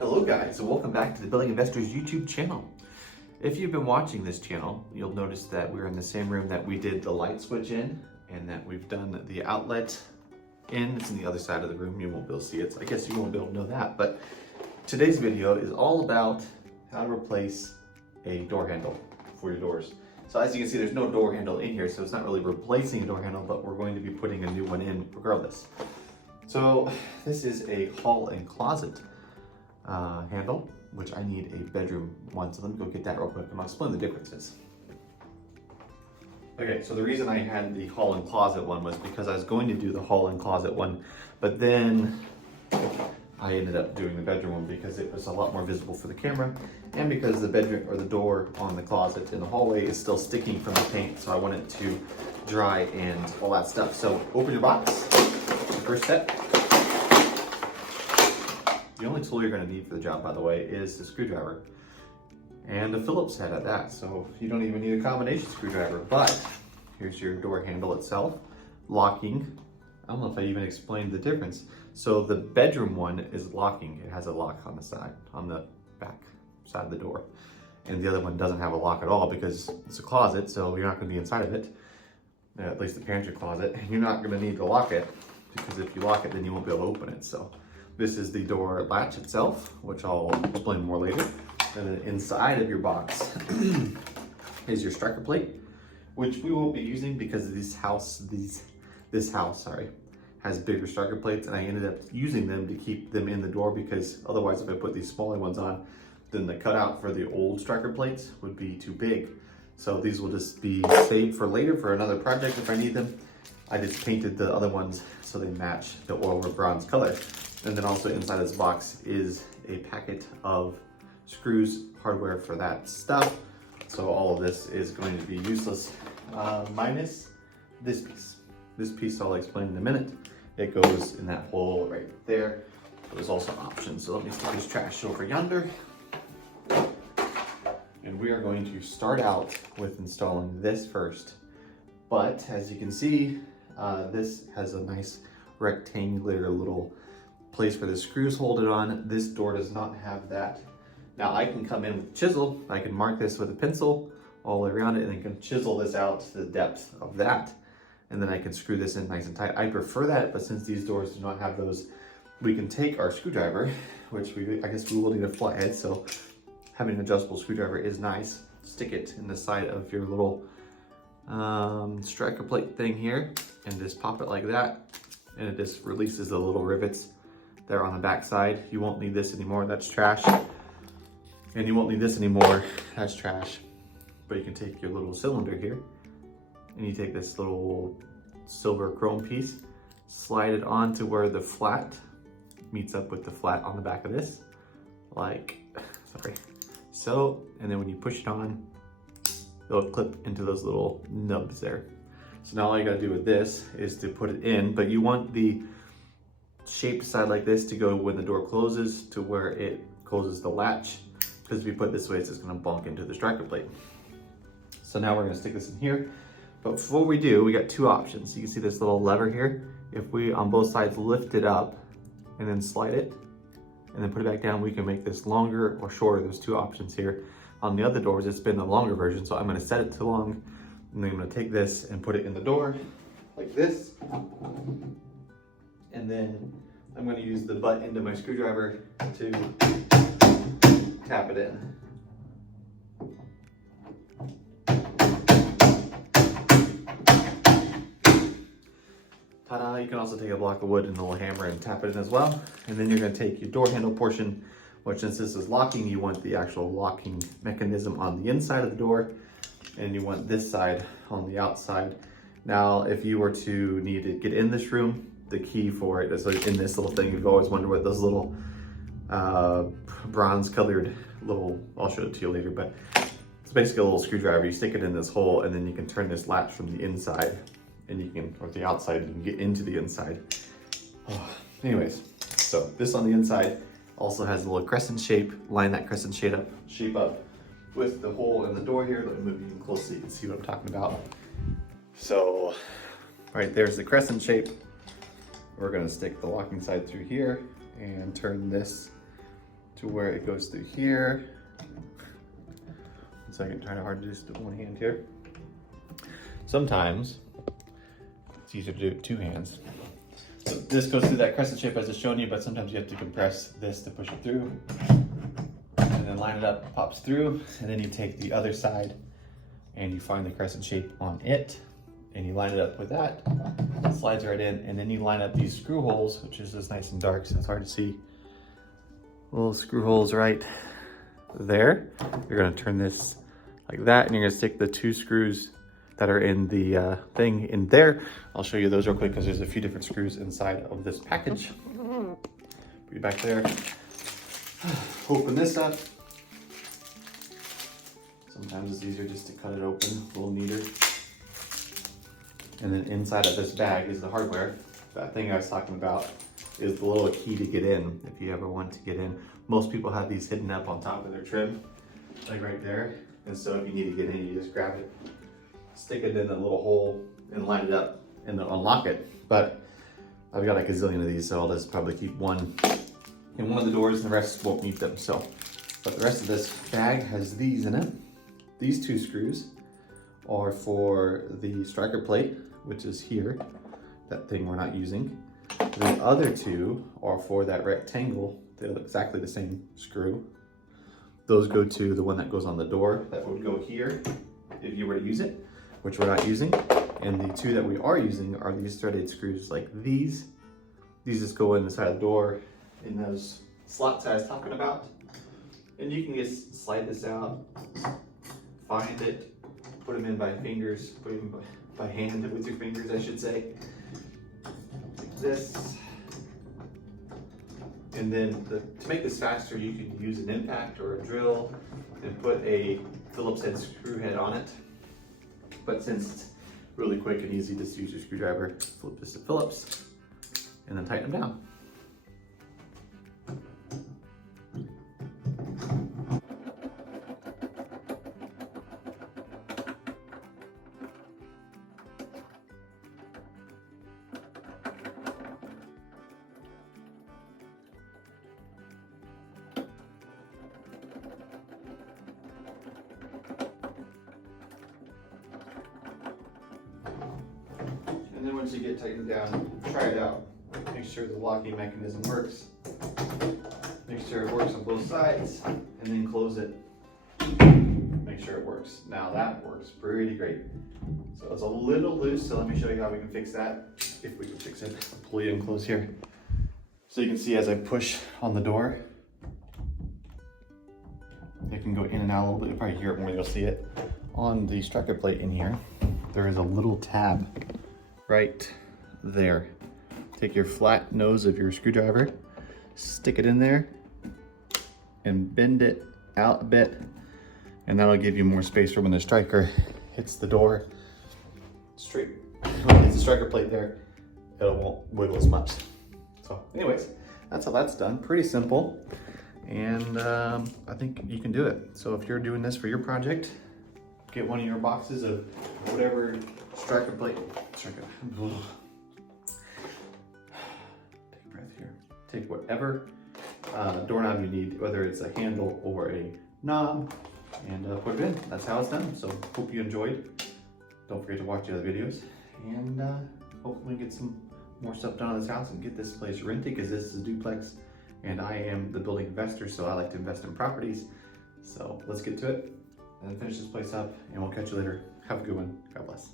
Hello guys, and welcome back to the Building Investors YouTube channel. If you've been watching this channel, you'll notice that we're in the same room that we did the light switch in, and that we've done the outlet in. It's in the other side of the room. You won't be able to see it, so I guess you won't be able to know that. But today's video is all about how to replace a door handle for your doors. So as you can see, there's no door handle in here, so it's not really replacing a door handle, but we're going to be putting a new one in regardless. So this is a hall and closet handle, which I need a bedroom one. So let me go get that real quick and I'll explain the differences. Okay, so the reason I had the hall and closet one was because I was going to do the hall and closet one, but then I ended up doing the bedroom one because it was a lot more visible for the camera, and because the bedroom or the door on the closet in the hallway is still sticking from the paint, so I want it to dry and all that stuff. So open your box. The first step. The only tool you're going to need for the job, by the way, is the screwdriver and a Phillips head at that. So you don't even need a combination screwdriver. But here's your door handle itself, locking. I don't know if I even explained the difference. So the bedroom one is locking. It has a lock on the side, on the back side of the door. And the other one doesn't have a lock at all because it's a closet, so you're not going to be inside of it. At least the pantry closet. And you're not going to need to lock it because if you lock it, then you won't be able to open it. So this is the door latch itself, which I'll explain more later. And then inside of your box is your striker plate, which we won't be using because this house has bigger striker plates, and I ended up using them to keep them in the door because otherwise if I put these smaller ones on, then the cutout for the old striker plates would be too big. So these will just be saved for later for another project if I need them. I just painted the other ones so they match the oil or bronze color. And then also inside this box is a packet of screws, hardware for that stuff. So all of this is going to be useless, minus this piece. This piece I'll explain in a minute. It goes in that hole right there. There's also options. So let me stick this trash over yonder. And we are going to start out with installing this first. But as you can see, this has a nice rectangular little place where the screws hold it on. This door does not have that. Now I can come in with a chisel. I can mark this with a pencil all the way around it and then can chisel this out to the depth of that. And then I can screw this in nice and tight. I prefer that, but since these doors do not have those, we can take our screwdriver, which I guess we will need a flathead, so having an adjustable screwdriver is nice. Stick it in the side of your little striker plate thing here and just pop it like that. And it just releases the little rivets there on the back side. You won't need this anymore, that's trash. And you won't need this anymore, that's trash. But you can take your little cylinder here and you take this little silver chrome piece, slide it on to where the flat meets up with the flat on the back of this, like, sorry. So, and then when you push it on, it'll clip into those little nubs there. So now all you gotta do with this is to put it in, but you want the shaped side like this to go when the door closes to where it closes the latch, because if you put it this way, it's just gonna bonk into the striker plate. So now we're gonna stick this in here. But before we do, we got two options. You can see this little lever here. If we, on both sides, lift it up and then slide it, and then put it back down, we can make this longer or shorter. There's two options here. On the other doors, it's been the longer version, so I'm gonna set it to long, and then I'm gonna take this and put it in the door, like this. And then I'm gonna use the butt end of my screwdriver to tap it in. Ta-da! You can also take a block of wood and a little hammer and tap it in as well. And then you're gonna take your door handle portion, which since this is locking, you want the actual locking mechanism on the inside of the door, and you want this side on the outside. Now, if you were to need to get in this room, the key for it is like in this little thing. You've always wondered what those little bronze colored little, I'll show it to you later, but it's basically a little screwdriver. You stick it in this hole and then you can turn this latch from the inside and you can, or the outside, you can get into the inside. Oh, anyways, so this on the inside also has a little crescent shape. Line that crescent shape up with the hole in the door here. Let me move you close so you can see what I'm talking about. So right there's the crescent shape. We're gonna stick the locking side through here and turn this to where it goes through here. 1 second, trying hard to just do one hand here. Sometimes it's easier to do it with 2 hands. So this goes through that crescent shape as it's shown you, but sometimes you have to compress this to push it through. And then line it up, pops through, and then you take the other side and you find the crescent shape on it, and you line it up with that. It slides right in, and then you line up these screw holes, which is just nice and dark, so it's hard to see. Little screw holes right there. You're gonna turn this like that, and you're gonna stick the 2 screws that are in the thing in there. I'll show you those real quick because there's a few different screws inside of this package. Put you back there. Open this up. Sometimes it's easier just to cut it open a little neater. And then inside of this bag is the hardware. That thing I was talking about is the little key to get in, if you ever want to get in. Most people have these hidden up on top of their trim, like right there. And so if you need to get in, you just grab it, stick it in the little hole and line it up and then unlock it. But I've got a gazillion of these, so I'll just probably keep one in one of the doors and the rest won't need them. So, but the rest of this bag has these in it. These 2 screws are for the striker plate, which is here, that thing we're not using. The other 2 are for that rectangle. They're exactly the same screw. Those go to the one that goes on the door that would go here if you were to use it, which we're not using. And the 2 that we are using are these threaded screws like these. These just go in the side of the door in those slots I was talking about. And you can just slide this out, find it, put them in by fingers, put them by hand with your fingers, I should say. Like this. And then to make this faster, you can use an impact or a drill and put a Phillips head screw head on it. But since it's really quick and easy, just use your screwdriver, flip this to Phillips, and then tighten them down. And then once you get tightened down, try it out. Make sure the locking mechanism works. Make sure it works on both sides, and then close it. Make sure it works. Now that works pretty great. So it's a little loose, so let me show you how we can fix that, if we can fix it. I'll pull you in close here. So you can see as I push on the door, it can go in and out a little bit. You'll probably hear it more, you'll see it. On the striker plate in here, there is a little tab right there. Take your flat nose of your screwdriver, stick it in there, and bend it out a bit, and that'll give you more space for when the striker hits the door straight. When it hits the striker plate there, it won't wiggle as much. So anyways, that's how that's done. Pretty simple, and I think you can do it. So if you're doing this for your project, get one of your boxes of whatever striker plate. Take a breath here. Take whatever doorknob you need, whether it's a handle or a knob, and put it in. That's how it's done. So hope you enjoyed. Don't forget to watch the other videos, and hopefully get some more stuff done on this house and get this place rented, because this is a duplex and I am the building investor, so I like to invest in properties. So let's get to it and finish this place up, and we'll catch you later. Have a good one. God bless.